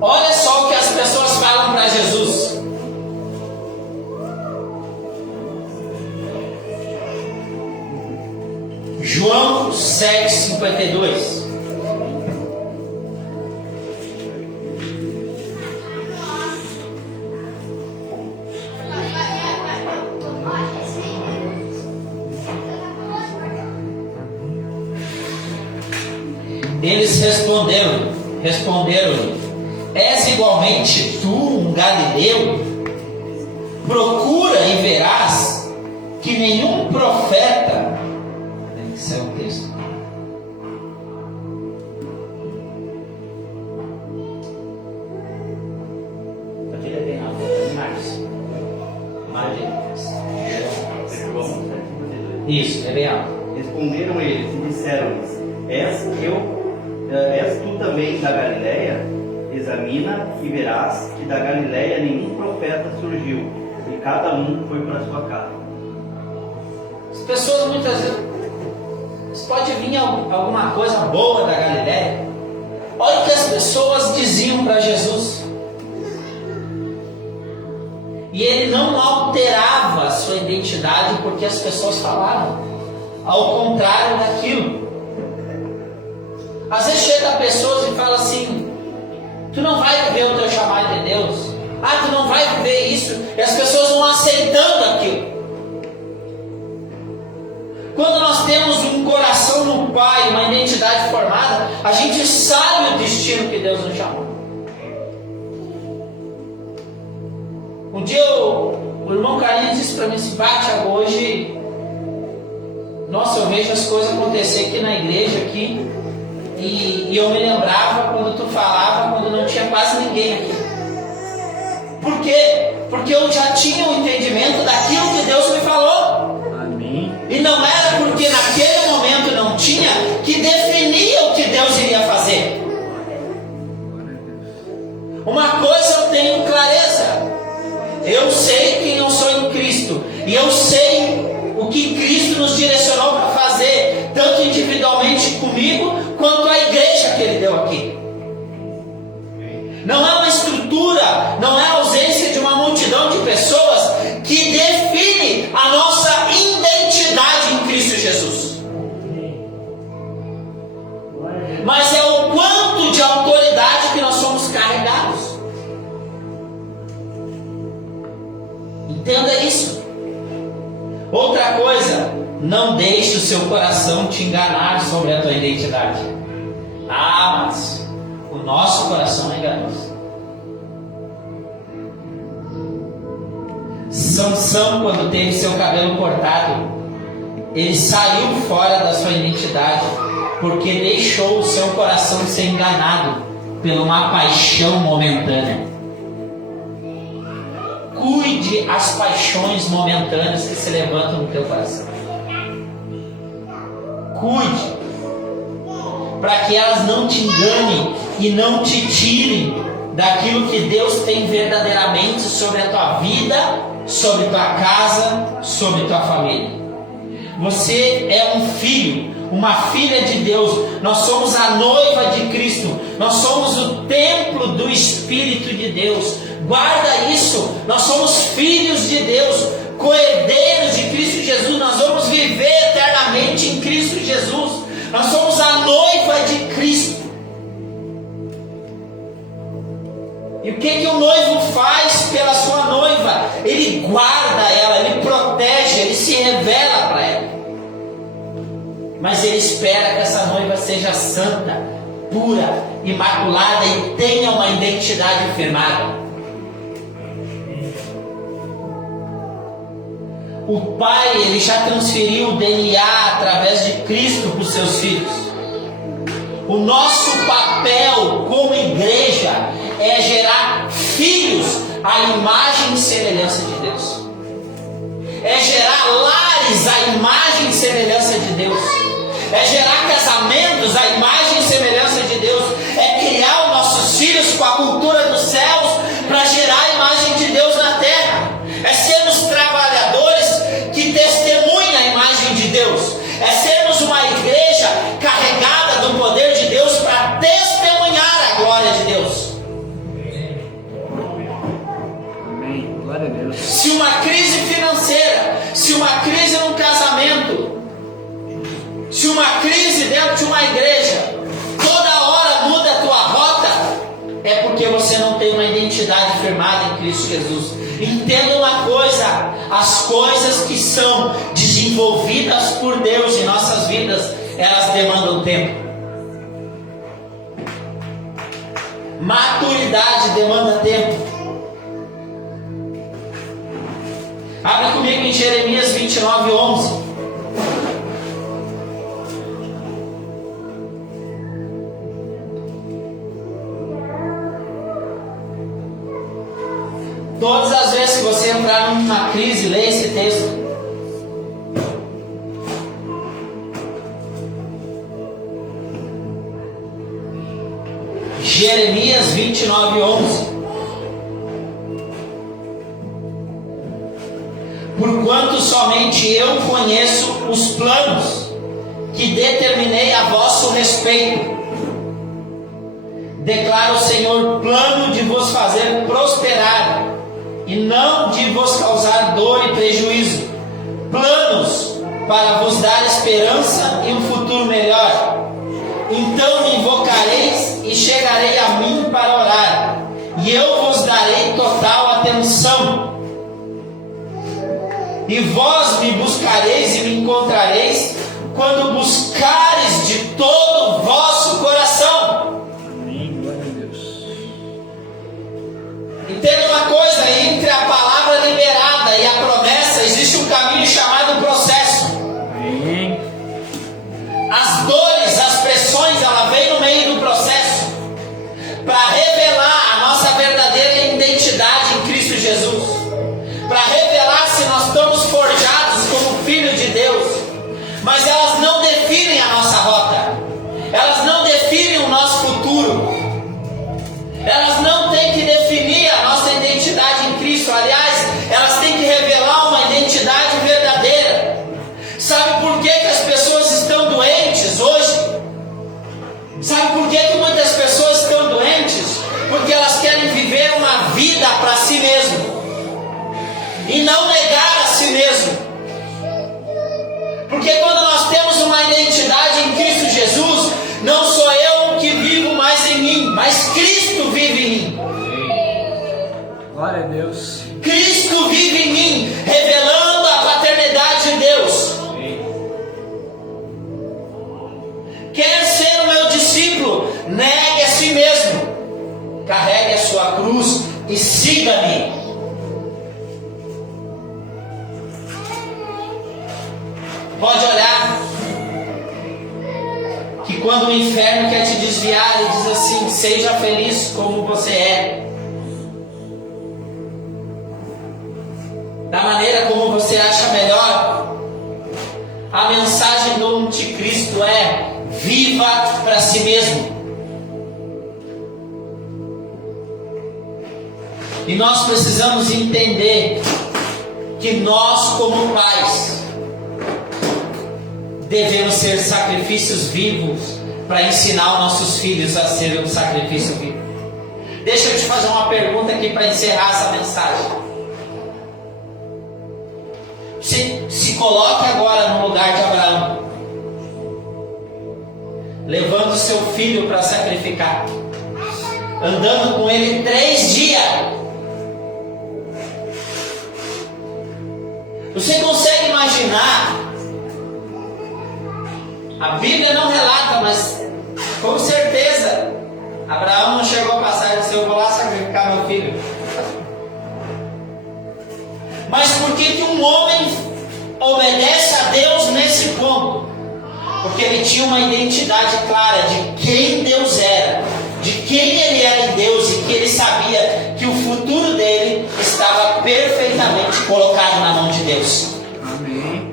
Olha só o que as pessoas falam para Jesus. João 7,52. Eles responderam-lhe: és igualmente tu um galileu? Procura e verás que nenhum profeta. Esse é o texto. Aquele é bem alto, isso, é bem alto. Responderam eles e disseram-lhes: és tu também da Galileia? Examina e verás que da Galileia nenhum profeta surgiu, e cada um foi para sua casa. As pessoas muitas vezes, pode vir alguma coisa boa da Galileia. Olha o que as pessoas diziam para Jesus. E ele não alterava a sua identidade porque as pessoas falaram. Ao contrário daquilo. Às vezes chega pessoas e fala assim: tu não vai viver o teu chamado de Deus. Tu não vai viver isso. E as pessoas vão aceitando aquilo. Quando nós temos um coração no Pai, uma identidade formada, a gente sabe o destino que Deus nos chamou. Um dia o irmão Carlinhos disse para mim assim: Tiago, hoje, nossa, eu vejo as coisas acontecer aqui na igreja aqui. E eu me lembrava quando tu falava, quando não tinha quase ninguém aqui. Por quê? Porque eu já tinha um entendimento daquilo que Deus me falou. Amém. E não era porque naquele momento não tinha que definia o que Deus iria fazer. Uma coisa eu tenho clareza: eu sei quem eu sou em Cristo, e eu sei o que Cristo nos direcionou para fazer, tanto individualmente comigo, quanto a igreja que Ele deu aqui. Não é uma estrutura, não é a ausência de uma multidão de pessoas que define a nossa identidade em Cristo Jesus. Mas é o quanto de autoridade que nós somos carregados. Entenda isso. Outra coisa, não deixe o seu coração te enganar sobre a tua identidade. Mas o nosso coração é enganoso. Sansão, quando teve seu cabelo cortado, ele saiu fora da sua identidade, porque deixou o seu coração ser enganado por uma paixão momentânea. Cuide as paixões momentâneas que se levantam no teu coração. Cuide, para que elas não te enganem e não te tirem daquilo que Deus tem verdadeiramente sobre a tua vida, sobre tua casa, sobre tua família. Você é um filho, uma filha de Deus. Nós somos a noiva de Cristo. Nós somos o templo do Espírito de Deus. Guarda isso. Nós somos filhos de Deus, co-herdeiros de Cristo Jesus. Nós vamos viver eternamente em Cristo Jesus. Nós somos a noiva mas Ele espera que essa noiva seja santa, pura, imaculada e tenha uma identidade firmada. O Pai, Ele já transferiu o DNA através de Cristo para os seus filhos. O nosso papel como igreja é gerar filhos à imagem e semelhança de Deus. É gerar lares à imagem e semelhança de Deus. É gerar casamentos à imagem e semelhança de Deus. É criar os nossos filhos com a cultura dos céus para gerar a imagem de Deus na terra. É sermos trabalhadores que testemunham a imagem de Deus. É sermos uma igreja carregada do poder de Deus para testemunhar a glória de Deus. Amém. Glória a Deus. Se uma crise financeira, se uma crise no casamento, se uma crise dentro de uma igreja, toda hora muda a tua rota, é porque você não tem uma identidade firmada em Cristo Jesus. Entenda uma coisa: as coisas que são desenvolvidas por Deus em nossas vidas, elas demandam tempo. Maturidade demanda tempo. Abre comigo em Jeremias 29, 11. Todas as vezes que você entrar numa crise, leia esse texto. Jeremias 29, 11. Porquanto somente eu conheço os planos que determinei a vosso respeito, declara o Senhor, plano de vos fazer prosperar e não de vos causar dor e prejuízo, planos para vos dar esperança e um futuro melhor. Então me invocareis e chegarei a mim para orar, e eu vos darei total atenção. E vós me buscareis e me encontrareis quando buscares de todo o vosso coração. Amém. Glória a Deus. Entenda uma coisa: entre a palavra liberada e a promessa existe um caminho chamado processo. Amém. As dores, as pressões, ela vem no meio do processo para revelar a nossa verdadeira identidade em Cristo Jesus, para revelar se nós estamos forjados como filho de Deus. Mas elas não definem a nossa rota, elas não definem o nosso futuro, elas não têm que definir a nossa identidade em Cristo. Aliás, elas têm que revelar uma identidade verdadeira. Sabe por que as pessoas estão doentes hoje? Sabe por que muitas pessoas estão doentes? Porque elas querem viver uma vida para si mesmo e não negar a si mesmo. Porque quando nós temos uma identidade em Cristo Jesus, não sou eu que vivo mais em mim, mas Cristo vive em mim. Glória a Deus. Cristo vive em mim, revelando a paternidade de Deus. Quer ser o meu discípulo? Negue a si mesmo, carregue a sua cruz e siga-me. Pode olhar que quando o inferno quer te desviar, ele diz assim: seja feliz como você é, da maneira como você acha melhor. A mensagem do anticristo é: viva para si mesmo. E nós precisamos entender que nós, como pais, devemos ser sacrifícios vivos para ensinar os nossos filhos a serem um sacrifício vivo. Deixa eu te fazer uma pergunta aqui para encerrar essa mensagem. Se coloque agora no lugar de Abraão, levando seu filho para sacrificar, andando com ele 3 dias. Você consegue imaginar A Bíblia não relata, mas com certeza Abraão não chegou a passar e disse: eu vou lá sacrificar meu filho. Mas por que um homem obedece a Deus nesse ponto? Porque ele tinha uma identidade clara de quem Deus era, de quem ele era em Deus, e que ele sabia que o futuro dele estava perfeitamente colocado na mão de Deus. Amém.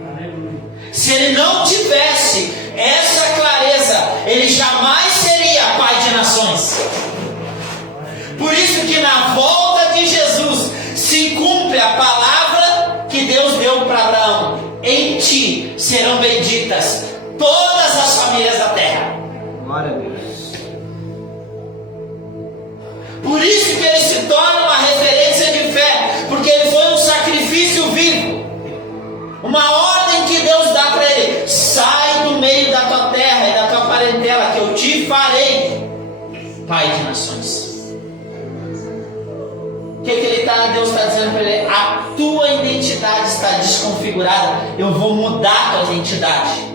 Se ele não tivesse essa clareza, ele jamais seria pai de nações. Por isso que na volta de Jesus se cumpre a palavra que Deus deu para Abraão: em ti serão benditas todas as famílias da terra. Glória a Deus. Por isso que ele se torna uma referência de fé, porque ele foi um sacrifício vivo, uma ordem que Deus dá para ele: sai do meio da tua terra e da tua parentela, que eu te farei pai de nações. O que Deus está dizendo para ele? A tua identidade está desconfigurada, eu vou mudar a tua identidade.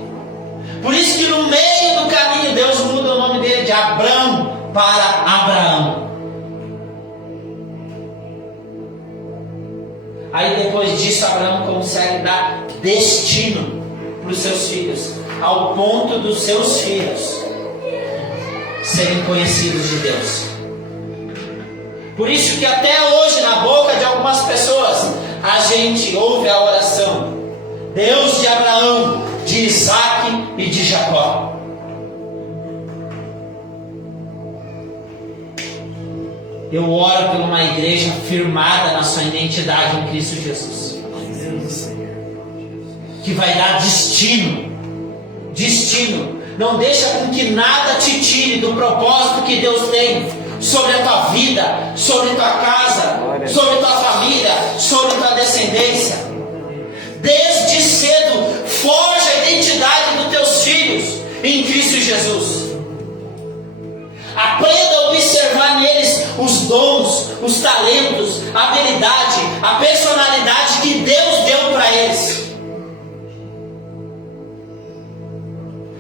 Por isso que no meio do caminho Deus muda o nome dele de Abrão para Abraão. Aí depois disso Abraão consegue dar destino para os seus filhos, ao ponto dos seus filhos serem conhecidos de Deus. Por isso que até hoje na boca de algumas pessoas a gente ouve a oração: Deus de Abraão, de Isaac e de Jacó. Eu oro por uma igreja firmada na sua identidade em Cristo Jesus, que vai dar destino. Não deixa com que nada te tire do propósito que Deus tem sobre a tua vida, sobre a tua casa, sobre a tua família, sobre a tua descendência. Desde cedo, forja a identidade dos teus filhos em Cristo Jesus. Aprenda a observar neles os dons, os talentos, a habilidade, a personalidade que Deus deu para eles.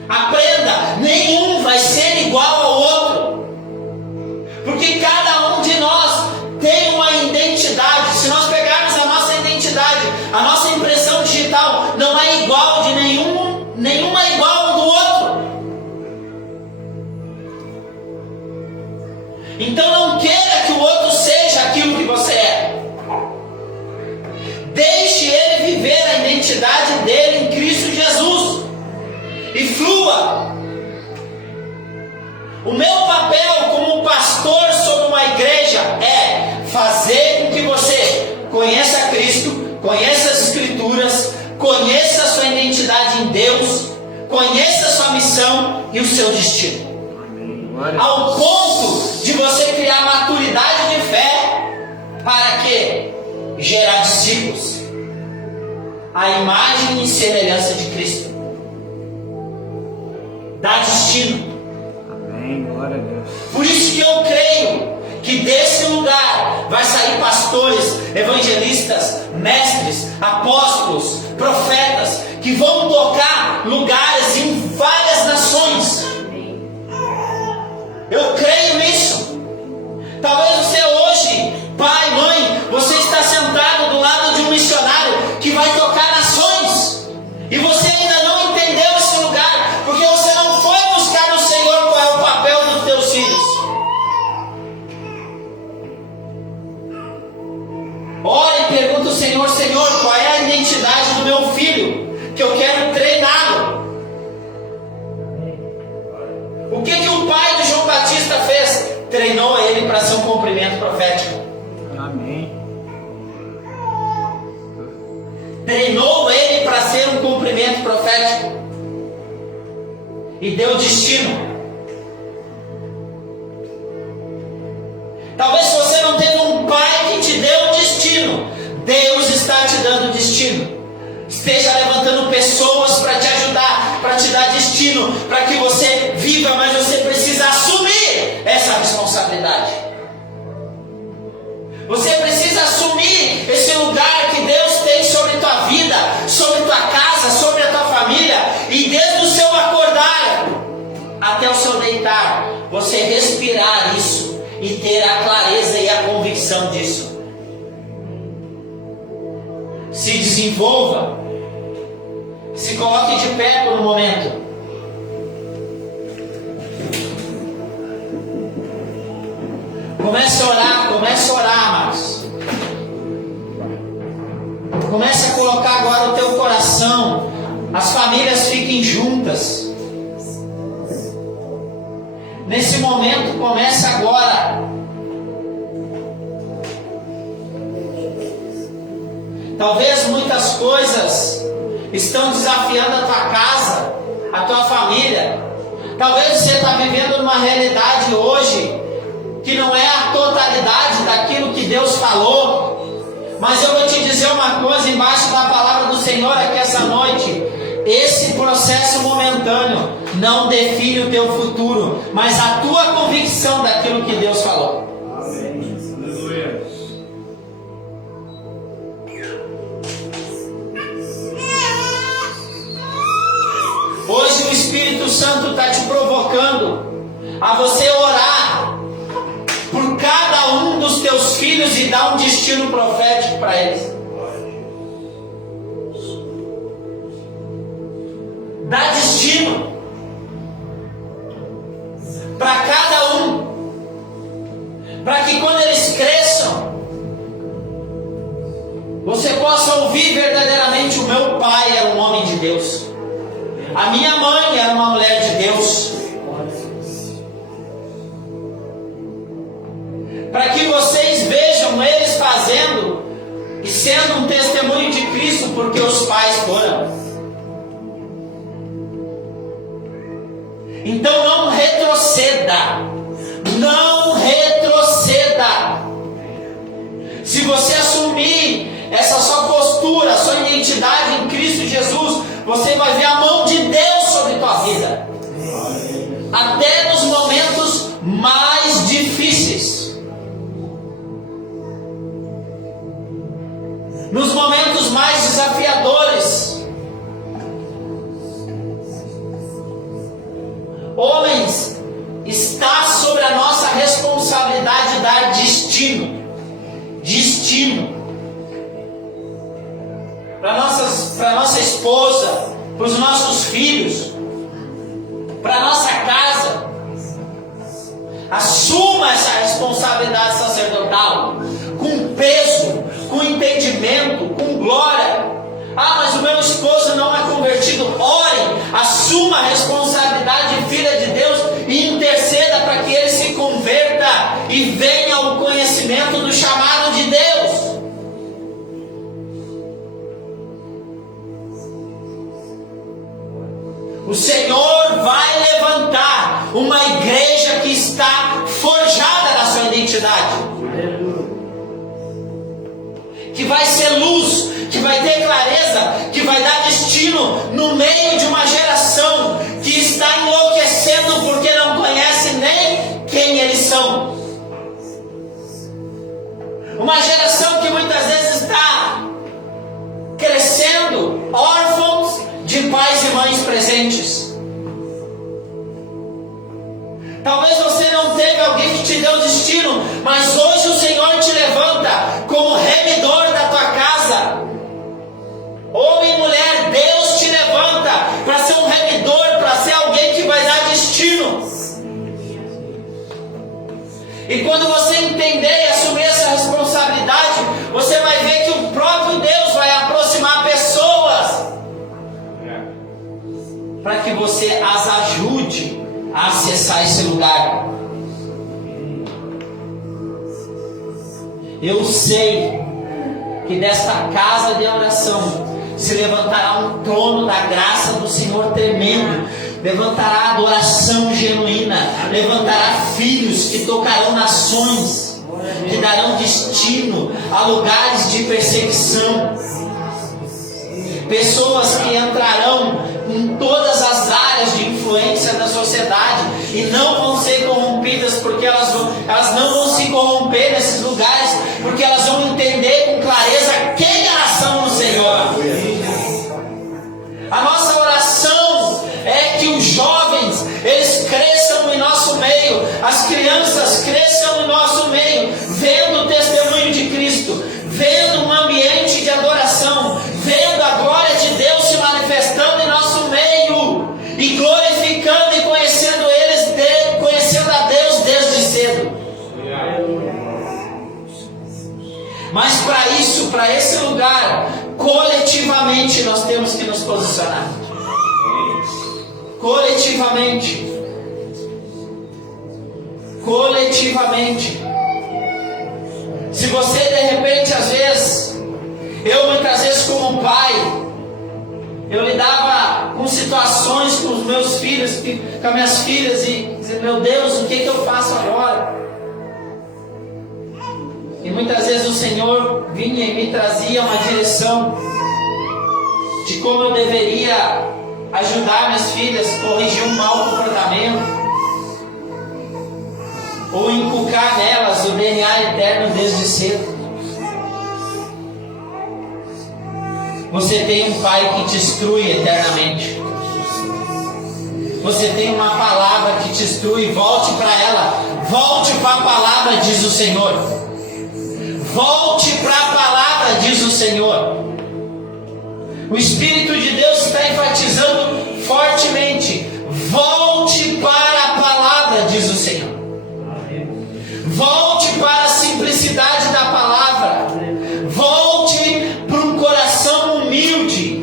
Aprenda, nenhum vai ser igual ao outro, porque cada um de nós tem uma identidade. Se nós pegarmos a nossa identidade, a nossa impressão digital não é igual de nenhuma é igual ao do outro. Então não queira que o outro seja aquilo que você é. Deixe ele viver a identidade dele em Cristo Jesus e flua. O meu papel como pastor sobre uma igreja é fazer com que você conheça Cristo, conheça as Escrituras, conheça a sua identidade em Deus, conheça a sua missão e o seu destino. Ao ponto de você criar maturidade de fé para quê? Gerar discípulos à imagem e semelhança de Cristo. Dá destino. Amém. Glória a Deus. Por isso que eu creio que desse lugar vai sair pastores, evangelistas, mestres, apóstolos, profetas, que vão tocar lugares em várias nações. Eu creio nisso. Talvez você hoje, pai, mãe, você está sentado do lado de um missionário que vai tocar nações, e você ainda não entendeu esse lugar, porque você não foi buscar no Senhor qual é o papel dos teus filhos. Ora e pergunta ao Senhor: Senhor, qual é a identidade do meu filho que eu quero treiná-lo? O que o pai de João Batista fez? Treinou ele para ser um cumprimento profético. Amém. Treinou ele para ser um cumprimento profético e deu destino. Talvez você não tenha um pai que te deu destino, Deus está te dando destino. Esteja levantando pessoas para te ajudar, para te dar destino, para que você viva, mas você precisa assumir essa responsabilidade. Você precisa assumir esse lugar que Deus tem sobre tua vida, sobre tua casa, sobre a tua família, e desde o seu acordar até o seu deitar, você respirar isso e ter a clareza e a convicção disso. Se desenvolva, se coloque de pé por um momento. Comece a orar, amados. Comece a colocar agora o teu coração. As famílias fiquem juntas. Nesse momento, comece agora. Talvez muitas coisas estão desafiando a tua casa, a tua família. Talvez você está vivendo numa realidade hoje que não é a totalidade daquilo que Deus falou. Mas eu vou te dizer uma coisa embaixo da palavra do Senhor aqui essa noite. Esse processo momentâneo não define o teu futuro, mas a tua convicção daquilo que Deus falou. Amém. Aleluia. Hoje o Espírito Santo está te provocando a você orar por cada um dos teus filhos e dar um destino profético para eles. Dá destino para cada um, para que quando eles cresçam, você possa ouvir verdadeiramente: o meu pai era um homem de Deus, a minha mãe era uma mulher de Deus. Para que vocês vejam eles fazendo e sendo um testemunho de Cristo, porque os pais foram. Então não retroceda. Não retroceda. Se você assumir essa sua postura, a sua identidade em Cristo Jesus, você vai ver a mão de Deus sobre a tua vida. Até nos momentos mais difíceis. Nos momentos mais desafiadores. Homens, está sobre a nossa responsabilidade dar destino. Destino. Para nossa esposa, para os nossos filhos, para nossa casa. Assuma essa responsabilidade sacerdotal com peso, com entendimento, com glória. Ah, mas o meu esposo não é convertido. Ore, assuma a responsabilidade, filha de Deus, e interceda para que ele se converta e venha ao conhecimento do chamado de Deus. O Senhor vai levantar uma igreja que está forjada na sua identidade, que vai ser luz, que vai ter clareza, que vai dar destino no meio de uma geração que está enlouquecendo porque não conhece nem quem eles são. Uma geração que muitas vezes está crescendo órfãos de pais e mães presentes. Talvez você não teve alguém que te deu destino, mas hoje o Senhor te levanta como remidor da tua casa. Homem e mulher, Deus te levanta para ser um remidor, para ser alguém que vai dar destino. E quando você entender e assumir essa responsabilidade, você vai ver que o próprio Deus vai aproximar pessoas para que você as ajude a acessar esse lugar. Eu sei que desta casa de oração se levantará um trono da graça do Senhor tremendo, levantará adoração genuína, levantará filhos que tocarão nações, que darão destino a lugares de perseguição, pessoas que entrarão em todas as áreas de influência da sociedade e não vão ser corrompidas, porque elas não vão se corromper nesses lugares, porque elas vão entender com clareza quem elas são no Senhor. A nossa oração é que os jovens, eles cresçam as crianças cresçam no nosso meio, vendo o testemunho de Cristo, vendo um ambiente de adoração, vendo a glória de Deus se manifestando em nosso meio e glorificando e conhecendo a Deus desde cedo. Mas para isso, para esse lugar, coletivamente nós temos que nos posicionar. Coletivamente. Se você de repente, às vezes, eu muitas vezes como pai, eu lidava com situações com os meus filhos, com as minhas filhas, e dizia, meu Deus, o que eu faço agora? E muitas vezes o Senhor vinha e me trazia uma direção de como eu deveria ajudar minhas filhas a corrigir um mau comportamento, ou inculcar nelas o DNA eterno desde cedo. Você tem um pai que te instrui eternamente. Você tem uma palavra que te instrui, volte para ela. Volte para a palavra, diz o Senhor. Volte para a palavra, diz o Senhor. O Espírito de Deus está enfatizando fortemente. Volte para a palavra, diz o Senhor. Volte para a simplicidade da palavra. Volte para um coração humilde,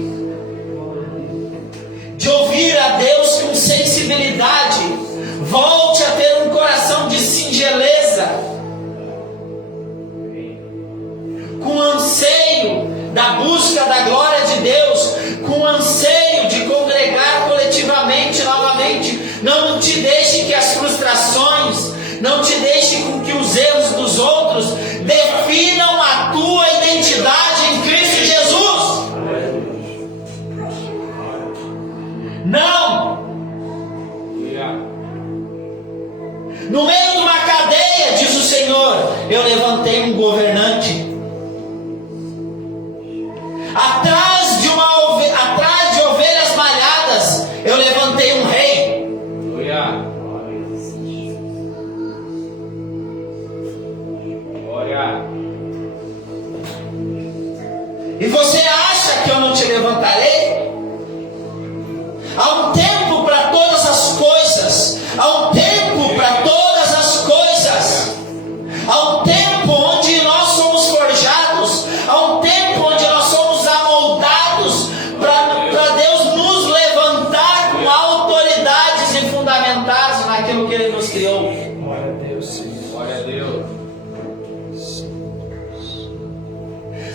de ouvir a Deus com sensibilidade. Volte a ter um coração de singeleza, com anseio da busca da glória de Deus, com anseio de congregar coletivamente novamente. Não te deixe que as frustrações, não te deixe com que os erros dos outros definam a tua identidade em Cristo Jesus. Não. No meio de uma cadeia, diz o Senhor, eu levantei um governante. Atrás de ovelhas malhadas, eu levantei um rei. E você acha que eu não te levantarei? Há um tempo para todas as coisas. Há um tempo para todas as coisas. Há um tempo onde nós somos forjados. Há um tempo onde nós somos amoldados para Deus nos levantar com autoridades e fundamentados naquilo que Ele nos criou. Glória a Deus, Senhor. Glória a Deus.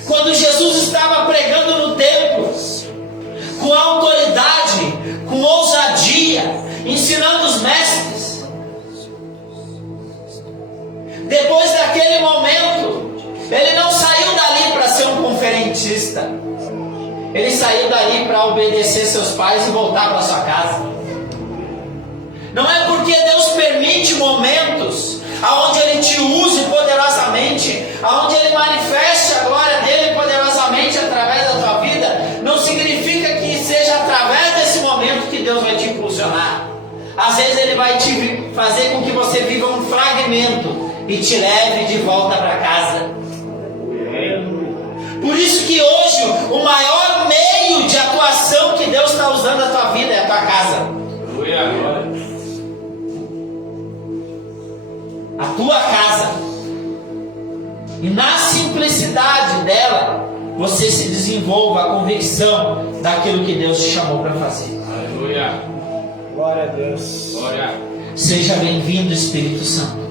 Quando Jesus estava pregando no templo, com autoridade, com ousadia, ensinando os mestres, depois daquele momento, ele não saiu dali para ser um conferencista, ele saiu dali para obedecer seus pais e voltar para sua casa. Não é porque Deus permite momentos aonde Ele te use poderosamente, aonde Ele manifeste a glória dEle poderosamente através da tua vida, não significa que seja através desse momento que Deus vai te impulsionar. Às vezes Ele vai te fazer com que você viva um fragmento e te leve de volta para casa. Por isso que hoje o maior meio de atuação que Deus está usando na tua vida é a tua casa. A tua casa. E na simplicidade dela, você se desenvolva a convicção daquilo que Deus te chamou para fazer. Aleluia. Glória a Deus. Glória. Seja bem-vindo, Espírito Santo.